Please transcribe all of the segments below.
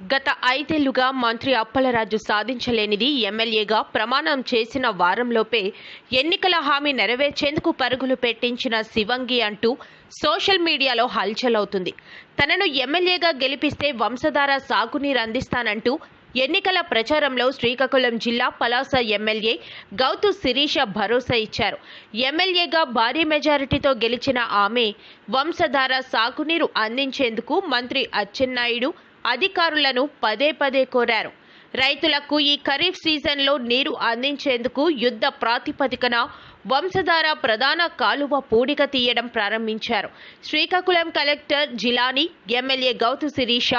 గత ఐదేళ్ళుగా మంత్రి అప్పలరాజు సాధించలేనిది ఎమ్మెల్యేగా ప్రమాణం చేసిన వారంలోపే ఎన్నికల హామీ నెరవేర్చేందుకు పరుగులు పెట్టించిన శివంగి అంటూ సోషల్ మీడియాలో హల్చల్ అవుతుంది తనను ఎమ్మెల్యేగా గెలిపిస్తే వంశధార సాగునీరు అందిస్తానంటూ ఎన్నికల ప్రచారంలో శ్రీకాకుళం జిల్లా పలాస ఎమ్మెల్యే గౌతు శిరీష భరోసా ఇచ్చారు. ఎమ్మెల్యేగా భారీ మెజారిటీతో గెలిచిన ఆమె వంశధార సాగునీరు అందించేందుకు మంత్రి అచ్చెన్నాయుడు అధికారులను పదే పదే కోరారు. రైతులకు ఈ ఖరీఫ్ సీజన్లో నీరు అందించేందుకు యుద్ధ ప్రాతిపదికన వంశధార ప్రధాన కాలువ పూడిక తీయడం ప్రారంభించారు. శ్రీకాకుళం కలెక్టర్ జిలాని ఎమ్మెల్యే గౌతు శిరీష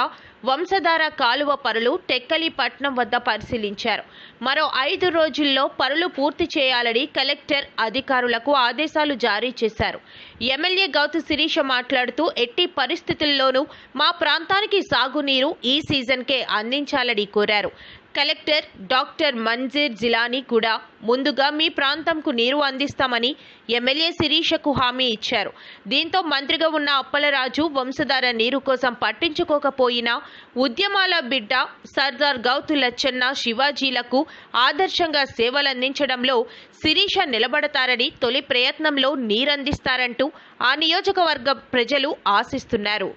వంశధార కాలువ పనులు టెక్కలిపట్నం వద్ద పరిశీలించారు. మరో ఐదు రోజుల్లో పనులు పూర్తి చేయాలని కలెక్టర్ అధికారులకు ఆదేశాలు జారీ చేశారు. ఎమ్మెల్యే గౌతు శిరీష మాట్లాడుతూ ఎట్టి పరిస్థితుల్లోనూ మా ప్రాంతానికి సాగునీరు ఈ సీజన్కే అందించాలని కోరారు. కలెక్టర్ డాక్టర్ మంజీర్ జిలానీ కూడా ముందుగా మీ ప్రాంతంకు నీరు అందిస్తామని ఎమ్మెల్యే శిరీషకు హామీ ఇచ్చారు. దీంతో మంత్రిగా ఉన్న అప్పలరాజు వంశధార నీరు కోసం పట్టించుకోకపోయినా ఉద్యమాల బిడ్డ సర్దార్ గౌతు లచ్చన్న శివాజీలకు ఆదర్శంగా సేవలందించడంలో శిరీష నిలబడతారని తొలి ప్రయత్నంలో నీరందిస్తారంటూ ఆ నియోజకవర్గ ప్రజలు ఆశిస్తున్నారు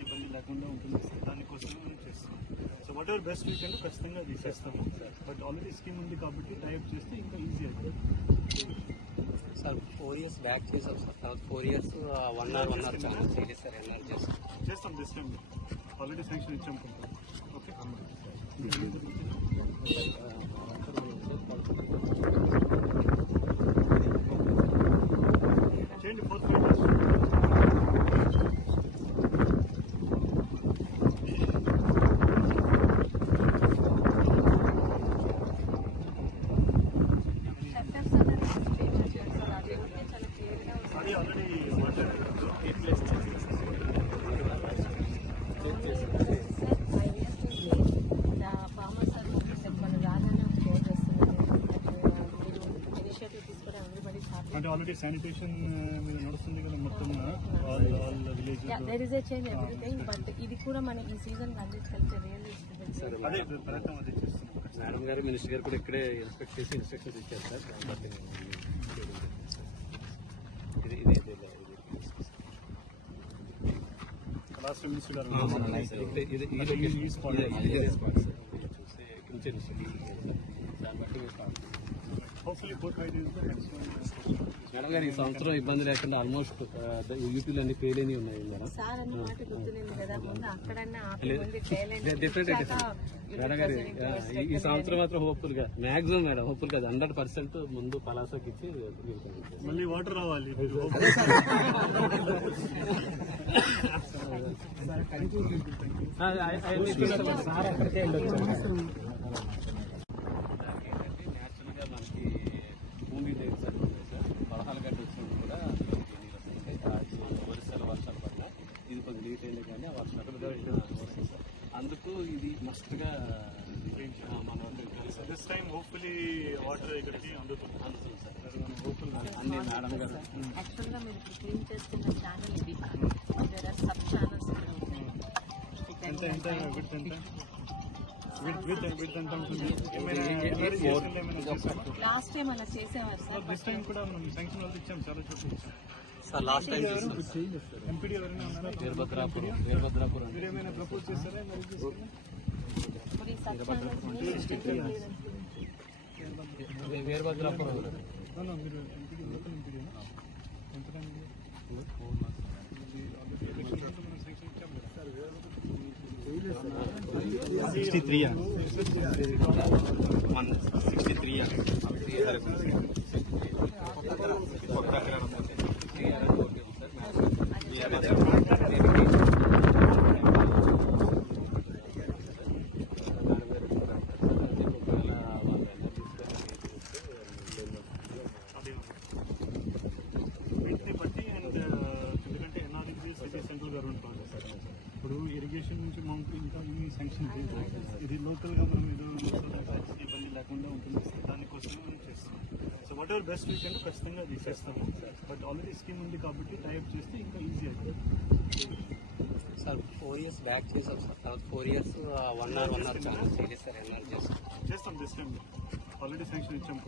ఇబ్బంది లేకుండా ఉంటుంది దానికోసం మనం చేస్తున్నాం so whatever best we can ఖచ్చితంగా తీసేస్తాము. బట్ ఆల్రెడీ స్కీమ్ ఉంది కాబట్టి టైప్ చేస్తే ఇంకా ఈజీ అవుతుంది. సార్ ఫోర్ ఇయర్స్ బ్యాక్ చేసాం సార్ తర్వాత four years one hour one hour చాలా చేయలేదు సార్ ఎన్ఆర్ చేస్తాం చేస్తాం దిస్ టైం ఆల్రెడీ శాంక్షన్ ఇచ్చాం కొంచెం. ఓకే అంటే ఆల్రెడీ శానిటేషన్ మీద నడుస్తుంది కదా మొత్తం all all village there is a change everything but ఇది కూడా మనం ఈ సీజన్ అందించగలిగే రియల్ సార్ అదే ప్రయత్నం అదే చేస్తున్నాం. మేడం గారు మినిస్టర్ గారు కూడా ఇక్కడే ఇన్స్పెక్ట్ చేసి ఇన్స్ట్రక్షన్స్ ఇచ్చారు సార్. బట్ ఇది ఇది ఇది. లాస్ట్ మినిస్టర్ గారు ఇది ఇది ఈ లొకేషన్ దాన్ని బట్టి మేడం గారు ఈ సంవత్సరం ఇబ్బంది లేకుండా ఆల్మోస్ట్ యూపీలు అన్ని ఫెయిల్ అయినవి ఉన్నాయి సార్ డిఫరెంట్ అయితే మేడం గారు ఈ- సంవత్సరం మాత్రం హోప్ఫుల్గా మాక్సిమం మేడం హోప్ఫుల్గా హండ్రెడ్ పర్సెంట్ ముందు పలాసకి ఇచ్చి. మళ్ళీ వాటర్ రావాలి. ఆ, ఆ- అవన్నీ ఇది మస్ట్గా ఆ, మన కలిసి దిస్ టైం హోప్ఫుల్లీ వాటర్ ఇక్కడికి అందుతుంది. అందుతుంది సార్. హోప్ఫుల్ అన్ని మేడం గారు. యాక్చువల్గా మీరు ఇప్పుడు క్లీన్ చేస్తున్న ఛానల్ ఇది. దేర్ ఆర్ సబ్ ఛానల్స్ కూడా ఉన్నాయి. ఎంత ఎంత? విత్ ఎంత? విత్ విత్ ఎంత ఉంటుంది? లాస్ట్ టైం అలా చేసేవారు సార్ దిస్ టైం కూడా మనం శాంక్షన్ వాళ్ళు ఇచ్చాం చాలా చోట్ల ఇచ్చాం. సార్ లాస్ట్ టైం చూసాం ఎంపీడీ ఎవరైనా ఉన్నారా వీరభద్రాపురం వీరభద్రాపురం. మీరు ఏమైనా ప్రపోజ్ నుంచి మనకు ఇంకా ఈ శాంక్షన్ లేదు ఇది లోకల్గా మనం ఏదో ఇబ్బంది లేకుండా ఉంటుంది. దానికోసం మనం చేస్తున్నాం. So whatever best we can ఖచ్చితంగా తీసేస్తాము బట్ ఆల్రెడీ స్కీమ్ ఉంది కాబట్టి టైప్ చేస్తే ఇంకా ఈజీ అవుతుంది. సార్ ఫోర్ ఇయర్స్ బ్యాక్ చేసాం sir four years one hour one hour NR చేస్తాం. చేస్తాం ఆల్రెడీ శాంక్షన్ ఇచ్చాం.